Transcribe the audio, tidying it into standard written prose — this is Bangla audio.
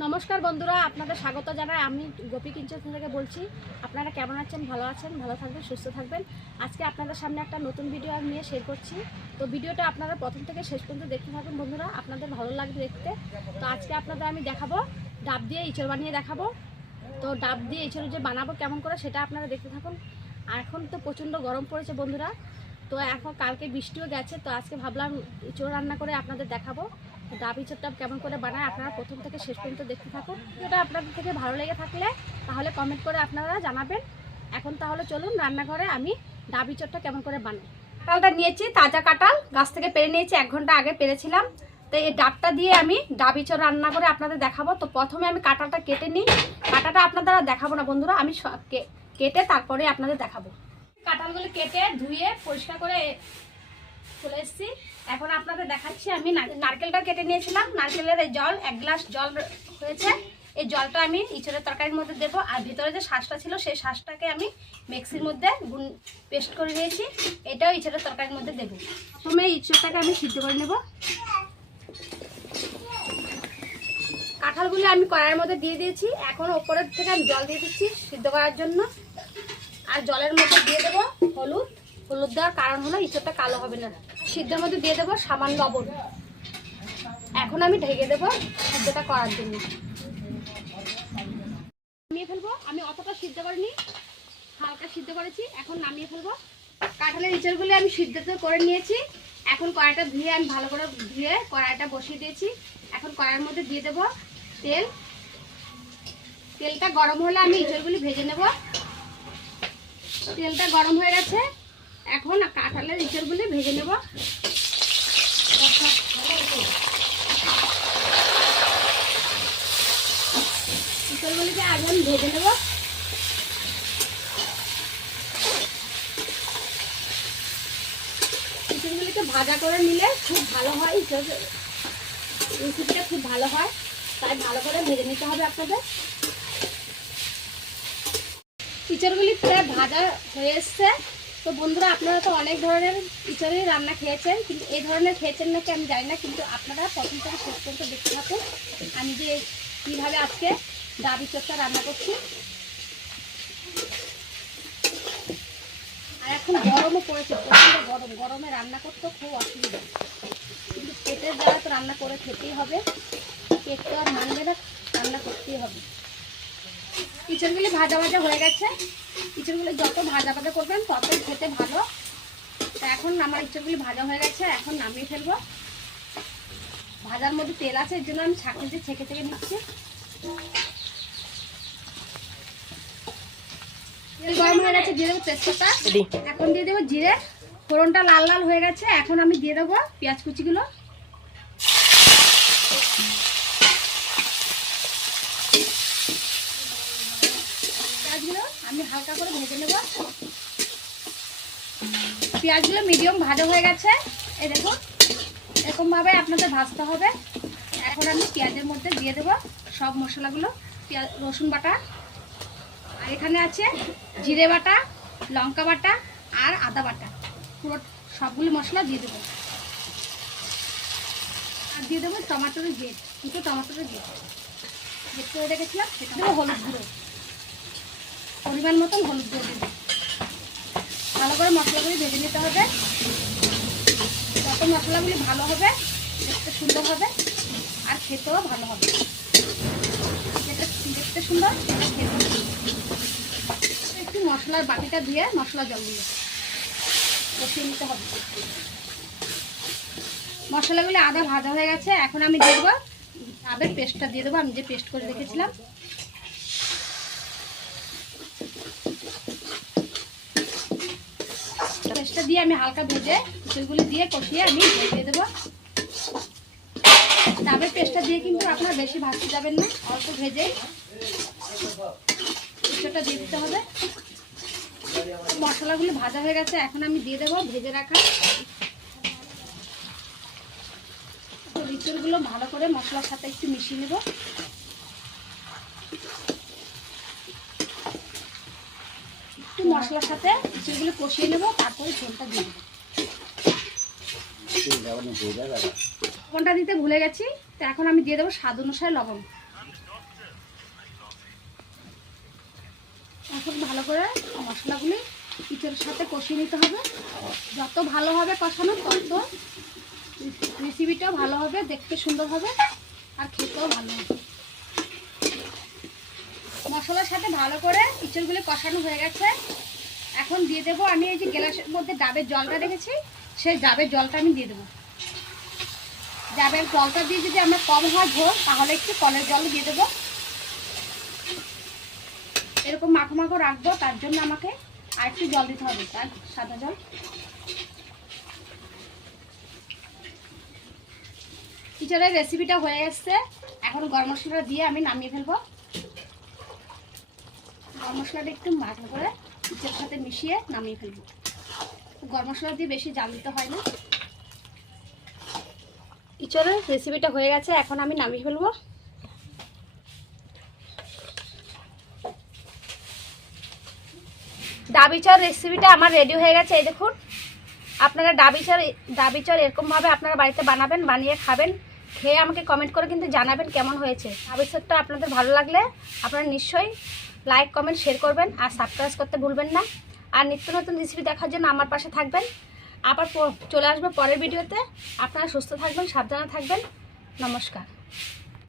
নমস্কার বন্ধুরা, আপনাদের স্বাগত জানাই। আমি গোপী কিচেন থেকে বলছি। আপনারা কেমন আছেন? ভালো আছেন? ভালো থাকবেন, সুস্থ থাকবেন। আজকে আপনাদের সামনে একটা নতুন ভিডিও নিয়ে শেয়ার করছি। তো ভিডিওটা আপনারা প্রথম থেকে শেষ পর্যন্ত দেখতে থাকুন বন্ধুরা, আপনাদের ভালো লাগবে দেখতে। তো আজকে আপনাদের আমি দেখাবো ডাব দিয়ে ইঁচড় বানিয়ে দেখাবো। তো ডাব দিয়ে ইঁচড় যে বানাবো কেমন করে সেটা আপনারা দেখতে থাকুন। আর এখন তো প্রচণ্ড গরম পড়েছে বন্ধুরা, তো এখন কালকে বৃষ্টিও গেছে, তো আজকে ভাবলাম ইঁচড় রান্না করে আপনাদের দেখাবো। ডাব ইঁচড়টা কেমন করে বানায় আপনারা প্রথম থেকে শেষ পর্যন্ত দেখতে থাকুন। ভিডিওটা আপনাদের থেকে ভালো লেগে থাকলে তাহলে কমেন্ট করে আপনারা জানাবেন। এখন তাহলে চলুন রান্নাঘরে আমি ডাব ইঁচড়টা কেমন করে বানাই। কাঁঠালটা নিয়েছি, তাজা কাঁঠাল, গাছ থেকে পেরে নিয়েছি, 1 ঘন্টা আগে পেরেছিলাম। তো এই ডাবটা দিয়ে আমি ডাব ইঁচড় রান্না করে আপনাদের দেখাবো। তো প্রথমে আমি কাঁঠালটা কেটে নিই। কাঁটাটা আপনাদের দেখাবো না বন্ধুরা, আমি কেটে তারপরে আপনাদের দেখাবো। কাঁঠালগুলো কেটে ধুয়ে পরিষ্কার করে চলে এসেছি। এখন আপনাদের দেখাচ্ছি আমি নারকেলটা কেটে নিয়েছিলাম। নারকেলের এই জল, 1 গ্লাস জল হয়েছে। এই জলটা আমি ইঁচড়ের তরকারির মধ্যে দেবো। আর ভিতরে যে শাঁসটা ছিল সেই শাঁসটাকে আমি মিক্সির মধ্যে পেস্ট করে নিয়েছি, এটাও ইঁচড়ের তরকারির মধ্যে দেবো। প্রথমে ইঁচড়টাকে আমি সিদ্ধ করে নেব। কাঁঠালগুলো আমি কড়াইয়ের মধ্যে দিয়ে দিয়েছি। এখন ওপরের থেকে আমি জল দিয়ে দিচ্ছি সিদ্ধ করার জন্য। আর জলের মধ্যে দিয়ে দেবো হলুদ। হলুদ দেওয়ার কারণ হলো ইঁচড়টা কালো হবে না। সিদ্ধের মধ্যে দিয়ে দেবো সামান্য লবণ। এখন আমি ঢেকে দেবো সিদ্ধটা করার জন্য। নামিয়ে ফেলবো। আমি অতটা সিদ্ধ করিনি, হালকা সিদ্ধ করেছি। এখন নামিয়ে ফেলবো। কাঁঠালের ইঁচড়গুলি আমি সিদ্ধ করে নিয়েছি। এখন কড়াইটা ধুয়ে আমি ভালো করে ধুয়ে কড়াইটা বসিয়ে দিয়েছি। এখন কড়াইয়ের মধ্যে দিয়ে দেবো তেল। তেলটা গরম হলে আমি ইঁচড়গুলি ভেজে নেব। তেলটা গরম হয়ে গেছে, এখন কাঁঠালের ইঁচড়গুলি ভেজে নেব। ইঁচড়গুলিকে আগে আমি ভেজে নেব। ইঁচড়গুলিকে ভাজা করে নিলে খুব ভালো হয়, রেসিপিটা খুব ভালো হয়, তাই ভালো করে ভেজে নিতে হবে আপনাদের। ইঁচড়গুলি প্রায় ভাজা হয়ে এসছে। তো বন্ধুরা, আপনারা তো অনেক ধরনের ইঁচড়ের রান্না খেয়েছেন, কিন্তু এই ধরনের খেয়েছেন নাকি আমি জানি না। কিন্তু আপনারা প্রথম থেকে শেষ পর্যন্ত দেখতে থাকুন আমি যে কীভাবে আজকে ডাব ইঁচড়টা রান্না করছি। আর এখন গরমও পড়েছে, প্রচণ্ড গরম। গরমে রান্না করতে খুব অসুবিধা, কিন্তু পেটের দ্বারা তো রান্না করে খেতেই হবে। পেট তো আর মানবে না, রান্না করতেই হবে। ইঁচড়গুলি ভাজা ভাজা হয়ে গেছে। ইঁচড়গুলি যত ভাজা ভাজা করবেন তত খেতে ভালো। তা এখন আমার ইঁচড়গুলি ভাজা হয়ে গেছে, এখন নামিয়ে ফেলবো। ভাজার মধ্যে তেল আছে, এর জন্য আমি ছাঁকনি দিয়ে ছেঁকে ছেঁকে নিচ্ছি। তেল গরম হয়ে গেছে, দিয়ে দেবো তেজপাতা। এখন দিয়ে দেবো জিরে। ফোড়নটা লাল লাল হয়ে গেছে, এখন আমি দিয়ে দেবো পেঁয়াজ কুচিগুলো। পেঁয়াজগুলো আমি হালকা করে ভেজে নেব। পেঁয়াজগুলো মিডিয়াম ভাজা হয়ে গেছে, এই দেখুন এরকমভাবে আপনাদের ভাজতে হবে। এখন আমি পেঁয়াজের মধ্যে দিয়ে দেবো সব মশলাগুলো। রসুন বাটা, আর এখানে আছে জিরে বাটা, লঙ্কা বাটা আর আদা বাটা, পুরো সবগুলো মশলা দিয়ে দেবো। আর দিয়ে দেবো টমাটোরের গেট, 2টো টমাটোরের গেট করে রেখেছিলাম, সেটা দেবো হলুদ গুঁড়ো, পরিমাণ মতন হলুদ গুঁড়ো দেবো। ভালো করে মশলাগুলি ভেজে নিতে হবে। যত মশলাগুলি ভালো হবে দেখতে সুন্দর হবে, আর খেতেও ভালো হবে। যেটা দেখতে সুন্দর সেটা খেতে। একটু মশলার বাটিটা দিয়ে মশলা জলগুলো কষিয়ে নিতে হবে। মশলাগুলি আদা ভাজা হয়ে গেছে, এখন আমি দিয়ে দেবো আবের পেস্টটা দিয়ে দেবো, আমি যে পেস্ট করে রেখেছিলাম। পেস্টটা দিয়ে আমি হালকা ভেজে সেগুলি দিয়ে কষিয়ে আমি দিয়ে দেবো। ডাবের পেস্টটা দিয়ে কিন্তু আপনারা বেশি ভাজতে যাবেন না, অল্প ভেজে পেস্টটা দিয়ে দিতে হবে। মশলাগুলো ভাজা হয়ে গেছে, এখন আমি দিয়ে দেবো ভেজে রাখা ইঁচড়গুলো। ভালো করে মশলার সাথে একটু মিশিয়ে নেব। একটু মশলার সাথে ইঁচড়গুলো কষিয়ে নেব, তারপরে ঝোলটা দিয়ে দেবো। লবণটা দিতে ভুলে গেছি, তো এখন আমি দিয়ে দেবো স্বাদ অনুসারে লবণ। এখন ভালো করে মশলাগুলি ইঁচড়ের সাথে কষিয়ে নিতে হবে। যত ভালোভাবে কষানো তত রেসিপিটাও ভালো হবে, দেখতে সুন্দর হবে আর খেতেও ভালো হবে। মশলার সাথে ভালো করে ইঁচড়গুলি কষানো হয়ে গেছে। এখন দিয়ে দেবো আমি এই যে গ্লাসের মধ্যে ডাবের জলটা রেখেছি, সেই ডাবের জলটা আমি দিয়ে দেবো। ডাবের জলটা দিয়ে যদি আমরা কম হয় ঝোল, তাহলে একটু কলের জল দিয়ে দেবো। এরকম মাখো মাখো রাখবো, তার জন্য আমাকে আর একটু জল দিতে হবে, তার সাদা জল। ইঁচড়ের রেসিপিটা হয়ে এসছে। এখন গরম মশলাটা দিয়ে আমি নামিয়ে ফেলবো। গরম মশলাটা একটু ভালো করে ইঁচড়ের সাথে মিশিয়ে নামিয়ে ফেলবো। গরম মশলা দিয়ে বেশি জাল দিতে হয় না। ইঁচড়ের রেসিপিটা হয়ে গেছে, এখন আমি নামিয়ে ফেলবো। ডাব ইঁচড় রেসিপিটা আমার রেডি হয়ে গেছে। এই দেখুন, আপনারা ডাব ইঁচড় এরকমভাবে আপনারা বাড়িতে বানাবেন, বানিয়ে খাবেন। খেয়ে আমাকে কমেন্ট করে কিন্তু জানাবেন কেমন হয়েছে। ডাব ইঁচড়টা আপনাদের ভালো লাগলে আপনারা নিশ্চয়ই লাইক, কমেন্ট, শেয়ার করবেন আর সাবস্ক্রাইব করতে ভুলবেন না। আর নিত্য নতুন রেসিপি দেখার জন্য আমার পাশে থাকবেন। আবার চলে আসবো পরের ভিডিওতে। আপনারা সুস্থ থাকবেন, সাবধানে থাকবেন। নমস্কার।